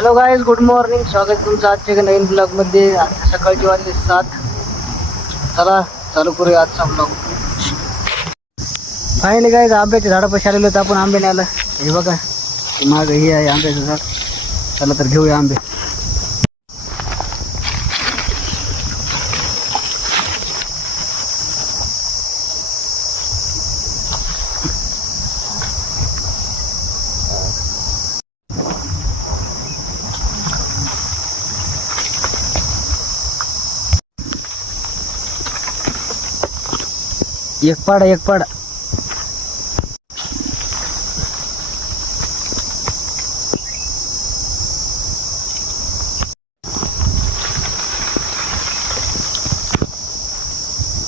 Hello guys, good morning. स्वागत तुमचं आजच्या नवीन ब्लॉगमध्ये. आता सकाळची वाजले 7. चला चालू करूया आजचा ब्लॉग. फायनली गाईज आंब्याच्या झाडापाशी आलेलो होतो आपण. आंबे न्यायला हे बघा, मागं हे आहे आंब्याचं झाड. चला तर घेऊया आंबे. एक पाडा.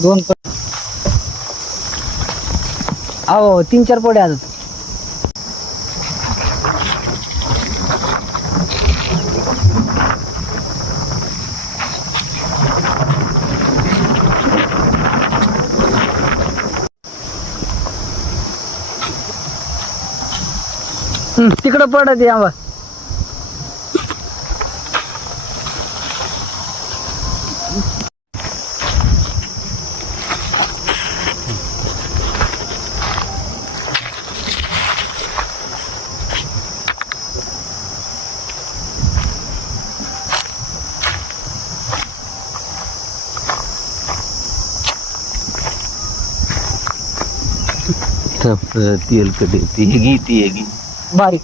दोन अहो 3-4 पडे आज. तिकडं पडत आहे आंबा. तेल कधी ती बारीक.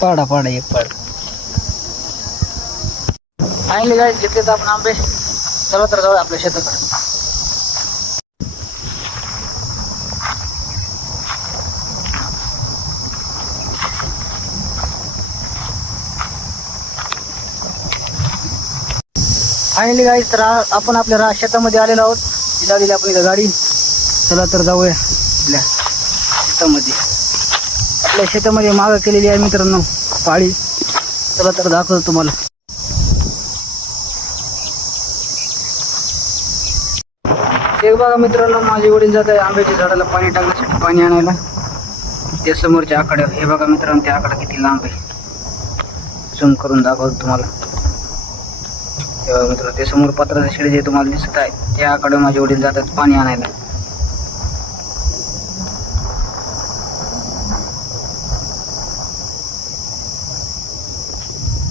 पाडा एक पाडा. फायनली गाईज घेतले तर आपण आंबे. चला तर जाऊया आपल्या शेताकडे. फायनली गाईज तर आपण आपल्या शेतामध्ये आलेलो आहोत. लावलेली आपण इथं गाडी. चला तर जाऊया आपल्या शेतामध्ये. आपल्या शेतामध्ये मागं केलेली आहे मित्रांनो पाळी. चला तर दाखवतो तुम्हाला. एक बघा मित्रांनो, माझे वडील जात आहे आंब्याच्या झाडाला पाणी टाकण्यासाठी, पाणी आणायला. त्या समोरच्या आकड्या हे बघा मित्रांनो, त्या आकडा किती लांब आहे. झूम करून दाखवतो तुम्हाला. हे बघा मित्रांनो, ते समोर पत्राचे शेड जे तुम्हाला दिसत आहे, त्या आकडे माझे वडील जातात पाणी आणायला.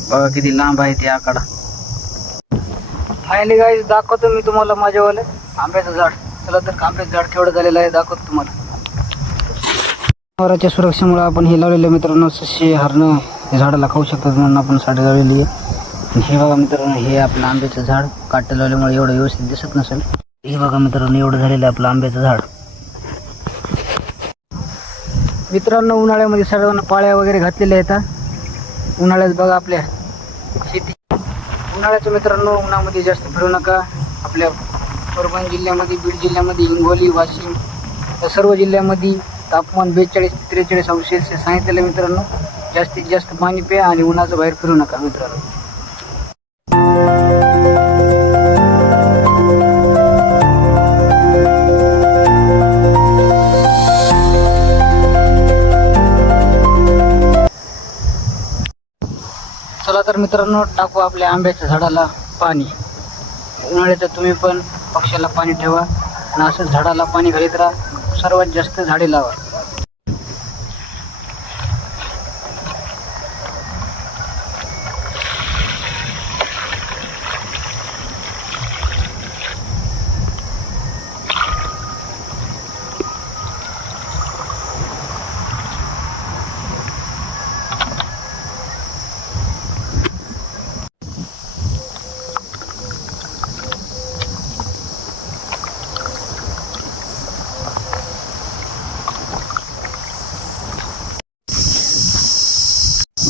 बघा किती लांब आहे ते आकडा. फायनली गाईज दाखवतो मी तुम्हाला माझ्यावाले आंब्याचं झाड. चला तर आंब्याचं झाड केवढं झालेलं आहे दाखवतो तुम्हाला. जनावरांच्या सुरक्षेमुळे आपण हे लावलेलं मित्रांनो. ससे हरणं हे झाडाला खाऊ शकतात म्हणून आपण साठी लावलेली आहे. हे बघा मित्रांनो, हे आपलं आंब्याचं झाड. काटे लावल्यामुळे एवढं व्यवस्थित दिसत नसेल. हे बघा मित्रांनो, एवढं झालेलं आहे आपलं आंब्याचं झाड. मित्रांनो, उन्हाळ्यामध्ये सर्वांना पाळ्या वगैरे घातलेल्या आहेत. उन्हाळ्यात बघा आपल्या शेती. उन्हाळ्याचं मित्रांनो, उन्हामध्ये जास्त फिरू नका. आपल्या परभणी जिल्ह्यामध्ये, बीड जिल्ह्यामध्ये, हिंगोली, वाशिम या सर्व जिल्ह्यामध्ये तापमान 42 ते 43 अंश सेल्सिअस सांगितलेलं मित्रांनो. जास्तीत जास्त पाणी प्या आणि उन्हाचं बाहेर फिरू नका मित्रांनो. चला तर मित्रांनो, टाकू आपल्या आंब्याच्या झाडाला पाणी. उन्हाळ्याचं तुम्ही पण पक्ष्याला पाणी ठेवा आणि असंच झाडाला पाणी घालीत राहा. सर्वात जास्त झाडे लावा.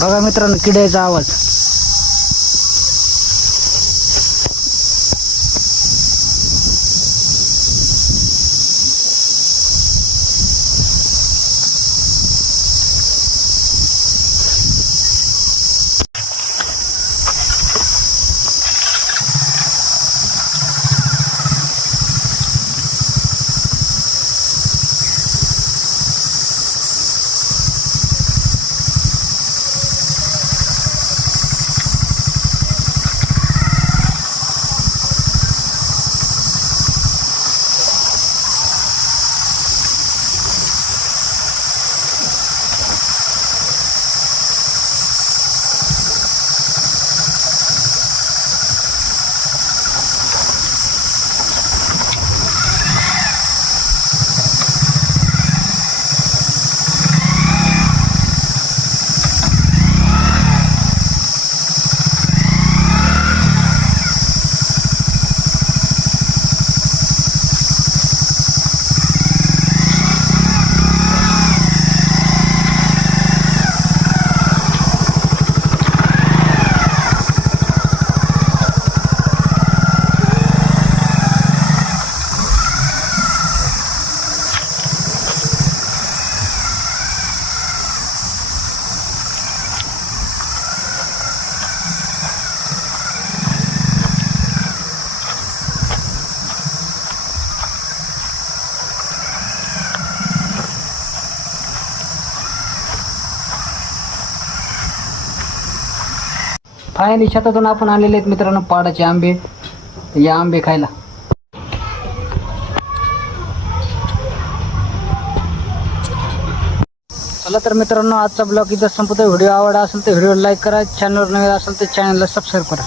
बघा मित्रांनो, किड्याचा आवाज. फायनली शेतातून आपण आणलेले आहेत मित्रांनो पाडाचे आंबे. या आंबे खायला. चला तर मित्रांनो आजचा ब्लॉग इथं संपतो. व्हिडिओ आवडला असेल तर व्हिडिओ लाईक करा. चॅनलवर नवीन असेल तर चॅनलला सबस्क्राईब करा.